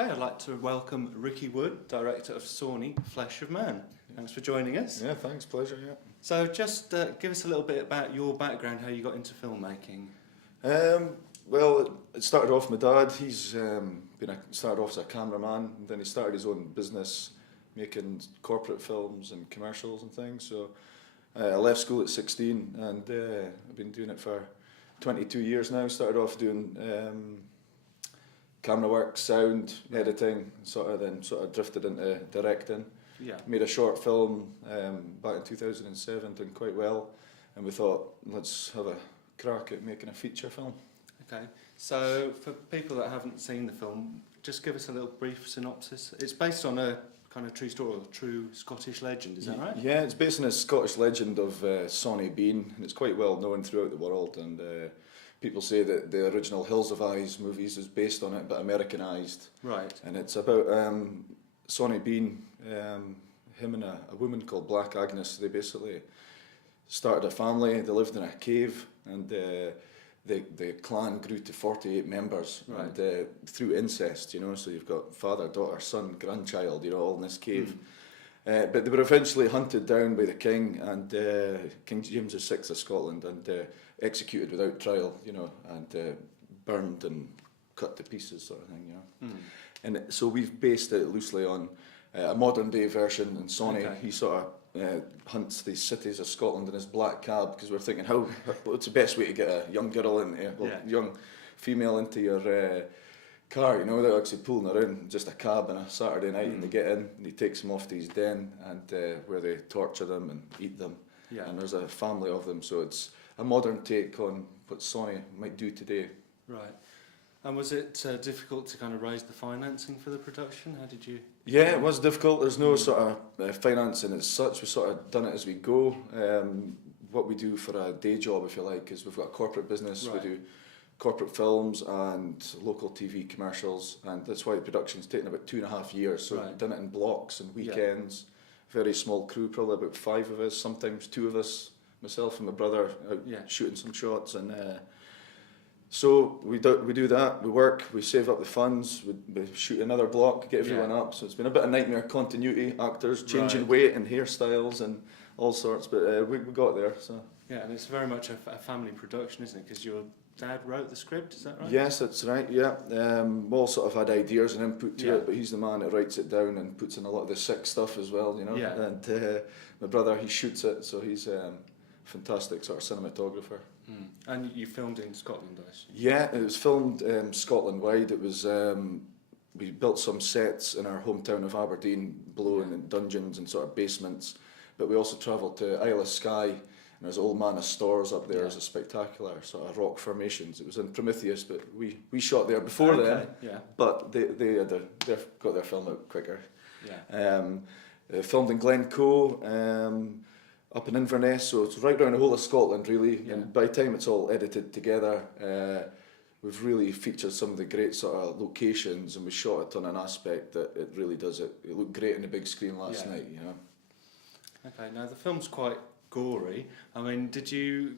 Okay, I'd like to welcome Ricky Wood, director of Sawney, Flesh of Man. Thanks for joining us. Yeah, thanks, pleasure, yeah. So just give us a little bit about your background, how you got into filmmaking. Well, it started off, my dad, he's started off as a cameraman, and then he started his own business making corporate films and commercials and things. So I left school at 16 and I've been doing it for 22 years now. Started off doing camera work, sound, editing, then drifted into directing. Yeah. Made a short film back in 2007, doing quite well, and we thought, let's have a crack at making a feature film. Okay, so for people that haven't seen the film, just give us a little brief synopsis. It's based on a kind of true story, a true Scottish legend, is that right? Yeah, it's based on a Scottish legend of Sawney, and it's quite well known throughout the world, and people say that the original Hills of Eyes movies is based on it, but Americanised. Right. And it's about Sawney, him and a woman called Black Agnes. They basically started a family, they lived in a cave, and the clan grew to 48 members, right. And through incest, you know, so you've got father, daughter, son, grandchild, you know, all in this cave. But they were eventually hunted down by the king, and King James VI of Scotland, and executed without trial, you know, and burned and cut to pieces, sort of thing, you know. And so we've based it loosely on a modern day version, and Sawney, he sort of hunts these cities of Scotland in his black cab, because we're thinking, what's the best way to get a young girl in, young female into your car, you know, without actually pulling her in, just a cab on a Saturday night, and they get in, and he takes them off to his den, and where they torture them and eat them, and there's a family of them, so it's a modern take on what Sawney might do today. Right. And was it difficult to kind of raise the financing for the production? How did you... Yeah, it was difficult. There's no sort of financing as such. We've sort of done it as we go. What we do for a day job, if you like, is we've got a corporate business. Right. We do corporate films and local TV commercials, and that's why the production's taken about 2.5 years. So we've done it in blocks and weekends. Very small crew, probably about 5 of us, sometimes 2 of us, myself and my brother, out shooting some shots, and so we do that, we work, we save up the funds, we shoot another block, get everyone up, so it's been a bit of nightmare continuity, actors changing weight and hairstyles and all sorts, but we got there. So yeah, and it's very much a family production, isn't it, because your dad wrote the script, is that right? Yes, that's right, yeah. We all sort of had ideas and input to it, but he's the man that writes it down and puts in a lot of the sick stuff as well, you know, and my brother, he shoots it, so he's fantastic sort of cinematographer. And you filmed in Scotland, I assume? Yeah, it was filmed Scotland-wide. It was we built some sets in our hometown of Aberdeen, below in dungeons and sort of basements. But we also travelled to Isle of Skye, and there's Old Man of Stores up there as a spectacular sort of rock formations. It was in Prometheus, but we shot there before them. Yeah. But they've got their film out quicker. Yeah. Filmed in Glencoe. Up in Inverness, so it's right around the whole of Scotland really, and by the time it's all edited together, we've really featured some of the great sort of locations, and we shot it on an aspect that it really does it looked great on the big screen last night, you know. Okay, now the film's quite gory. I mean, did you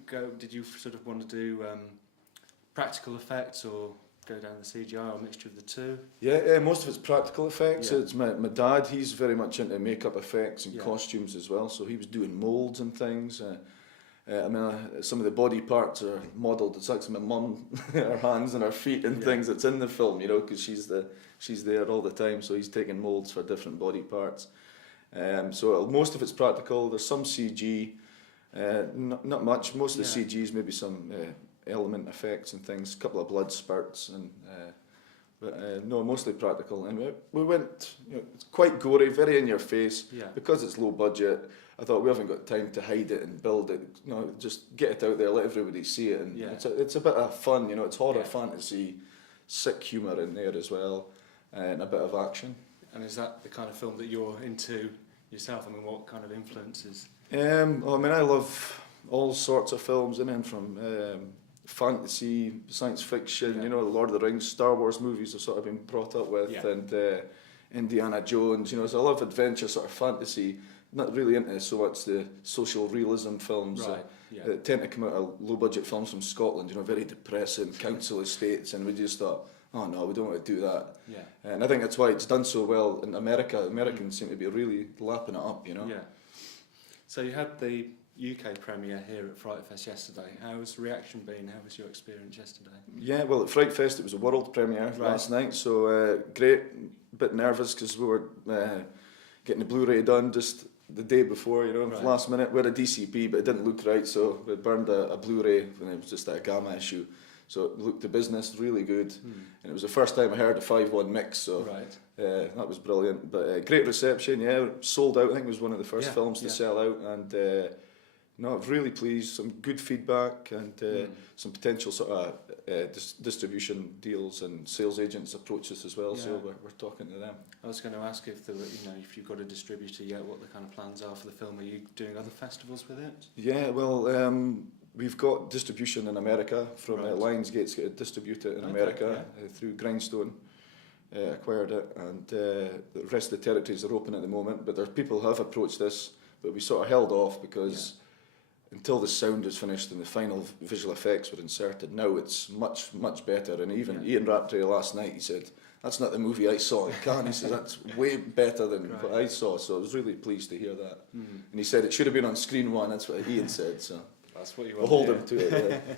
sort of want to do practical effects or go down the CGI or a mixture of the two? Yeah, most of it's practical effects. It's my dad, he's very much into makeup effects and costumes as well, so he was doing moulds and things. I mean, some of the body parts are modelled. It's actually my mum, her hands and her feet and things that's in the film, you know, because she's there all the time, so he's taking moulds for different body parts. So most of it's practical. There's some CG, not much. Most of the CG's maybe some element effects and things, a couple of blood spurts, and but no, mostly practical. And we went, you know, it's quite gory, very in your face, because it's low budget. I thought we haven't got time to hide it and build it. You know, just get it out there, let everybody see it, and it's a bit of fun. You know, it's horror fantasy, sick humour in there as well, and a bit of action. And is that the kind of film that you're into yourself? I mean, what kind of influences? Well, I mean, I love all sorts of films, and then from fantasy, science fiction, you know, the Lord of the Rings, Star Wars movies I've sort of been brought up with, and Indiana Jones, you know, so I love adventure, sort of fantasy, not really into so much the social realism films that tend to come out of low budget films from Scotland, you know, very depressing, council estates, and we just thought, oh no, we don't want to do that. Yeah. And I think that's why it's done so well in America. Americans seem to be really lapping it up, you know. Yeah. So you had the UK premiere here at FrightFest yesterday. How was the reaction been? How was your experience yesterday? Yeah, well, at FrightFest it was a world premiere last night, so great. A bit nervous because we were getting the Blu-ray done just the day before, you know, last minute. We had a DCP, but it didn't look right, so we burned a Blu-ray, and it was just a gamma issue. So it looked the business really good, and it was the first time I heard a 5:1 mix, so that was brilliant. But great reception, yeah, sold out. I think it was one of the first films to sell out, and no, really pleased. Some good feedback and some potential sort of distribution deals and sales agents approach us as well. Yeah. So we're talking to them. I was going to ask if there were, if you've got a distributor yet, what the kind of plans are for the film. Are you doing other festivals with it? Yeah, well, we've got distribution in America from Lionsgate's got a distributor in America through Grindstone. Acquired it, and the rest of the territories are open at the moment. But there are people who have approached us, but we sort of held off because. Until the sound was finished and the final visual effects were inserted, now it's much, much better. And even Ian Raptrey last night, he said, that's not the movie I saw in Cannes. He said, that's way better than what I saw. So I was really pleased to hear that. And he said, it should have been on screen one. That's what Ian said. So that's what you we'll hold him to it. Yeah.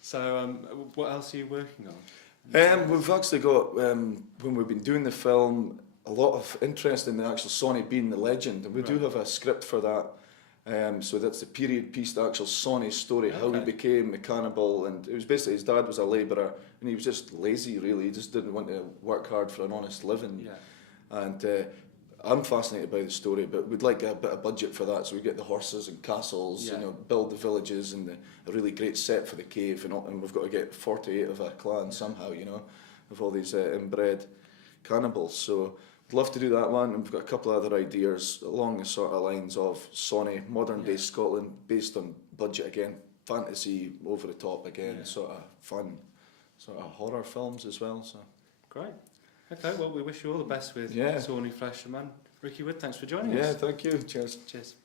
So what else are you working on? We've actually got, when we've been doing the film, a lot of interest in the actual Sawney being the legend. And we do have a script for that. So that's the period piece, the actual Sawney story, how he became a cannibal, and it was basically his dad was a labourer and he was just lazy really, he just didn't want to work hard for an honest living. And I'm fascinated by the story, but we'd like a bit of budget for that, so we get the horses and castles, you know, build the villages and a really great set for the cave, and we've got to get 48 of a clan somehow, you know, of all these inbred cannibals. So I'd love to do that one, and we've got a couple of other ideas along the sort of lines of Sawney, modern day Scotland, based on budget again, fantasy, over the top again, sort of fun, sort of horror films as well. So great. Okay, well we wish you all the best with Sawney Flesherman. Ricky Wood, thanks for joining us. Yeah, thank you. Cheers. Cheers.